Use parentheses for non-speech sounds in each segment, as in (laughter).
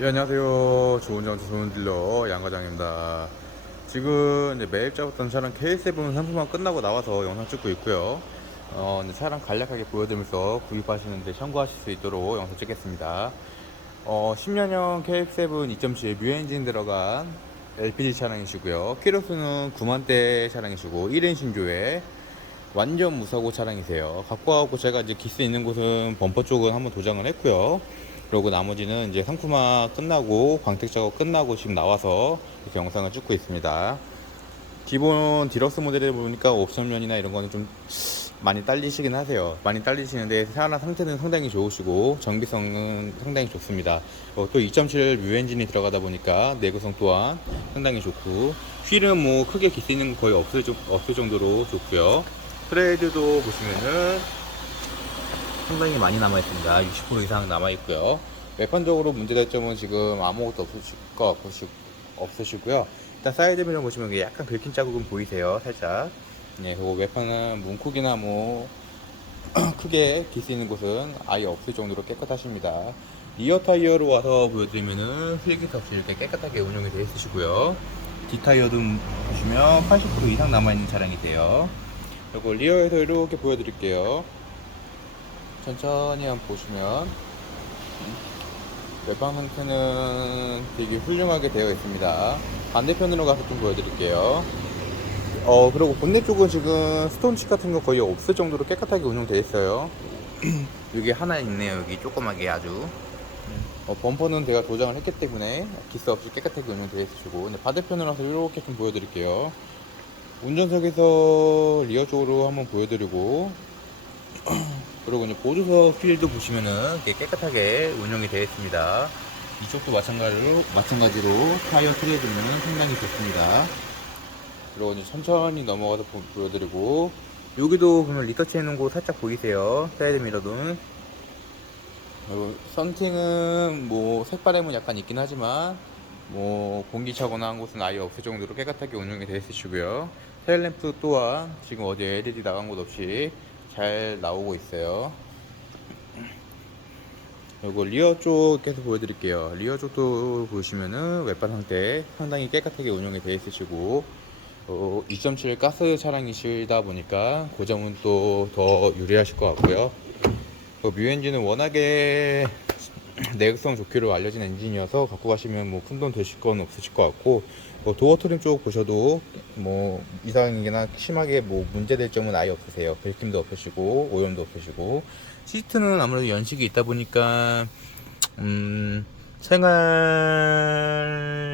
예, 안녕하세요. 좋은 장소 좋은 딜러 양과장입니다. 지금 이제 매입 잡았던 차량 K7 상품만 끝나고 나와서 영상 찍고 있고요. 어, 차량 간략하게 보여드리면서 구입하시는데 참고하실 수 있도록 영상 찍겠습니다. 어, 10년형 KF7 2.7 뮤엔진 들어간 LPG 차량이시고요. 키로수는 9만대 차량이시고 1인 신조에 완전 무사고 차량이세요. 갖고 와갖고 제가 이제 기스 있는 곳은 범퍼 쪽은 한번 도장을 했고요. 그리고 나머지는 이제 상품화 끝나고 광택 작업 끝나고 지금 나와서 이렇게 영상을 찍고 있습니다. 기본 디럭스 모델에 보니까 옵션 면이나 이런 거는 좀 많이 딸리시긴 하세요. 많이 딸리시는데 차량 상태는 상당히 좋으시고 정비성은 상당히 좋습니다. 어, 또 2.7 뮤엔진이 들어가다 보니까 내구성 또한 상당히 좋고 휠은 뭐 크게 기스 있는 거 거의 없을, 정- 없을 정도로 좋고요. 트레이드도 보시면은 상당히 많이 남아 있습니다. 60% 이상 남아 있고요. 외판적으로 문제될 점은 지금 아무것도 없으실 거 없으시, 없으시고요. 일단 사이드 미러 보시면 이게 약간 긁힌 자국은 보이세요, 살짝. 네, 그리고 외판은 문콕이나 뭐 (clears throat) 크게 기스 있는 곳은 아예 없을 정도로 깨끗하십니다. 리어 타이어로 와서 보여드리면은 휠기스 없이 이렇게 깨끗하게 운영이 되어 있으시고요. D 타이어도 보시면 80% 이상 남아 있는 차량이세요. 그리고 리어에서 이렇게 보여드릴게요. 천천히 한번 보시면 외방 상태는 되게 훌륭하게 되어 있습니다. 반대편으로 가서 좀 보여드릴게요. 어 그리고 본넷 쪽은 지금 스톤칩 같은 거 거의 없을 정도로 깨끗하게 운영되어 있어요. (clears throat) 여기 하나 있네요. 여기 조그맣게 아주. 어, 범퍼는 제가 도장을 했기 때문에 기스 없이 깨끗하게 운영되어 있으시고 근데 반대편으로 와서 이렇게 좀 보여드릴게요. 운전석에서 리어 쪽으로 한번 보여드리고 (clears throat) 그리고 이제 보조석 휠도 보시면은 이렇게 깨끗하게 운영이 되어 있습니다. 이쪽도 마찬가지로 마찬가지로 타이어 트레이드는 상당히 좋습니다. 그리고 이제 천천히 넘어가서 보, 보여드리고 여기도 보면 리터치 해놓은 곳 살짝 보이세요. 사이드 미러도 그리고 썬팅은 뭐 색바램은 약간 있긴 하지만 뭐 공기 차거나 한 곳은 아예 없을 정도로 깨끗하게 운영이 되어 있으시고요. 테일램프 또한 지금 어디 LED 나간 곳 없이 잘 나오고 있어요. 그리고 리어 쪽 계속 보여드릴게요. 리어 쪽도 보시면은 외판 상태 상당히 깨끗하게 운영이 되어 있으시고 어, 2.7 가스 차량이시다 보니까 그 점은 또 더 유리하실 것 같고요. 그 뮤엔진은 워낙에 (clears throat) 내구성 좋기로 알려진 엔진이어서 갖고 가시면 뭐 큰돈 드실 건 없으실 것 같고 뭐 도어 트림 쪽 보셔도 뭐 이상이나 심하게 뭐 문제될 점은 아예 없으세요. 긁힘도 없으시고 오염도 없으시고 시트는 아무래도 연식이 있다 보니까 음 생활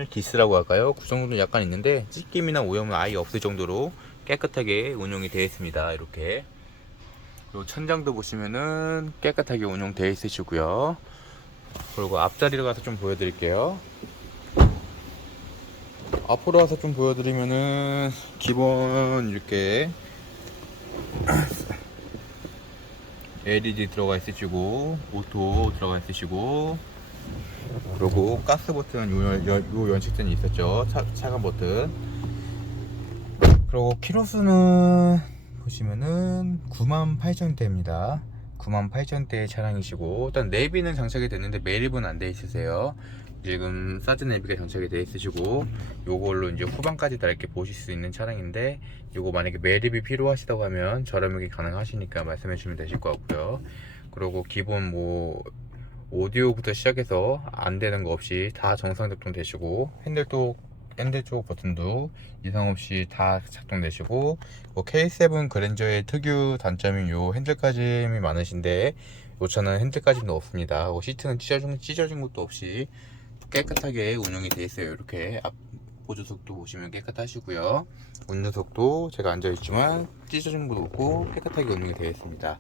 기스라고 할까요? 그 정도는 약간 있는데 찢김이나 오염은 아예 없을 정도로 깨끗하게 운용이 되어 있습니다. 이렇게 그리고 천장도 보시면은 깨끗하게 운용되어 있으시고요. 그리고 앞자리로 가서 좀 보여드릴게요. 앞으로 와서 좀 보여드리면은 기본 이렇게 LED 들어가 있으시고 오토 들어가 있으시고 그리고 가스 버튼 요, 요, 요 연식선이 있었죠. 차, 차간 버튼. 그리고 키로수는 보시면은 98,000대입니다 98,000대의 차량이시고 일단 내비는 장착이 됐는데 매립은 안 돼 있으세요. 지금 사드 내비가 장착이 돼 있으시고 요걸로 이제 후반까지 다 이렇게 보실 수 있는 차량인데 요거 만약에 매립이 필요하시다고 하면 저렴하게 가능하시니까 말씀해 주시면 되실 것 같고요. 그리고 기본 뭐 오디오부터 시작해서 안 되는 거 없이 다 정상 작동 되시고 핸들 쪽 핸들 쪽 버튼도 이상 없이 다 작동되시고 뭐 K7 그랜저의 특유 단점인 요 핸들까짐이 많으신데 요 차는 핸들까짐도 없습니다. 뭐 시트는 찢어진, 찢어진 것도 없이 깨끗하게 운영이 되어 있어요. 이렇게 앞 보조석도 보시면 깨끗하시고요. 운전석도 제가 앉아있지만 찢어진 것도 없고 깨끗하게 운영이 되어 있습니다.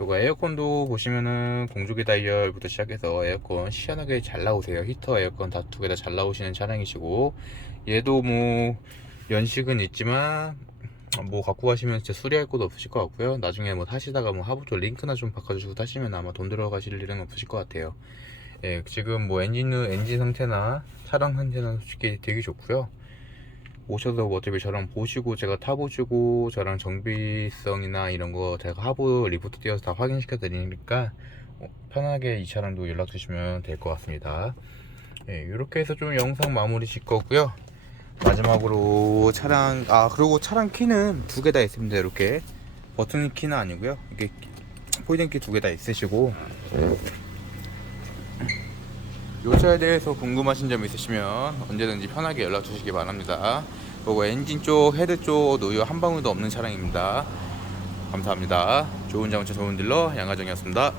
그리고 에어컨도 보시면은 공조기 다이얼부터 시작해서 에어컨 시원하게 잘 나오세요. 히터, 에어컨 다 두 개 다 잘 나오시는 차량이시고 얘도 뭐 연식은 있지만 뭐 갖고 가시면 진짜 수리할 것도 없으실 것 같고요. 나중에 뭐 타시다가 뭐 하부 쪽 링크나 좀 바꿔주시고 타시면 아마 돈 들어가실 일은 없으실 것 같아요. 예, 지금 뭐 엔진 엔진 상태나 차량 상태는 솔직히 되게 좋고요. 오셔서 뭐 어차피 저랑 보시고 제가 타보시고 저랑 정비성이나 이런 거 제가 하부 리포트 띄어서 다 확인시켜 드리니까 어, 편하게 이 차량도 연락 주시면 될 것 같습니다. 네, 이렇게 해서 좀 영상 마무리 질 거고요. 마지막으로 차량 아 그리고 차량 키는 두 개 다 있습니다. 이렇게 버튼 키는 아니고요. 이게 포이딩 키두 개 다 있으시고 이 차에 대해서 궁금하신 점 있으시면 언제든지 편하게 연락 주시기 바랍니다. 그리고 엔진 쪽, 헤드 쪽 노유 한 방울도 없는 차량입니다. 감사합니다. 좋은 자동차 좋은 딜러 양가정이었습니다.